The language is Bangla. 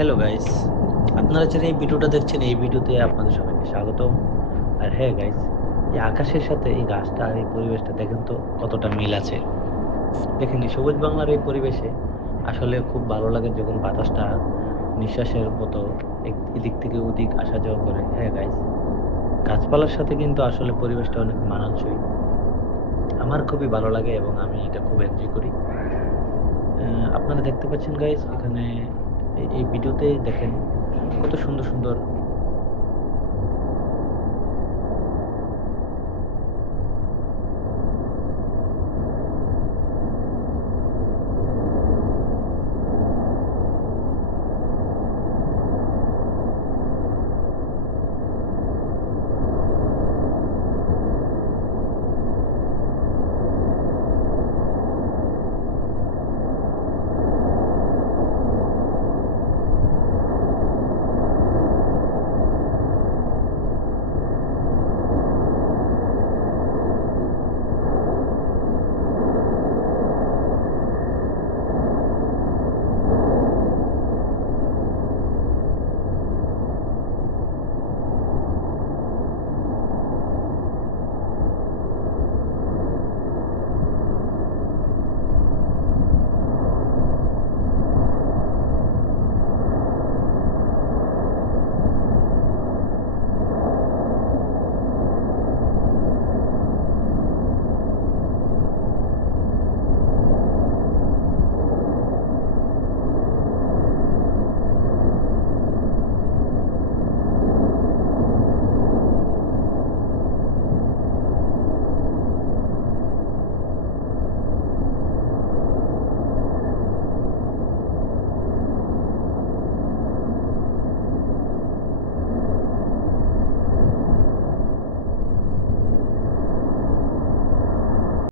হ্যালো গাইস আপনারা যারা এই ভিডিওটা দেখছেন, এই ভিডিওতে আপনাদের সবাইকে স্বাগতম। আর হ্যাঁ গাইস এই আকাশের সাথে এই গাছটা আর এই পরিবেশটা দেখেন তো কতটা মিল আছে। দেখেন এই সবুজ বাংলার এই পরিবেশে আসলে খুব ভালো লাগে যখন বাতাসটা নিঃশ্বাসের মতো এদিক থেকে ওদিক আসা যাওয়া করে। হ্যাঁ গাইস গাছপালার সাথে কিন্তু আসলে পরিবেশটা অনেক মানানসই। আমার খুবই ভালো লাগে এবং আমি এটা খুব এনজয় করি। আপনারা দেখতে পাচ্ছেন গাইস এখানে এই ভিডিওতে দেখেন কত সুন্দর সুন্দর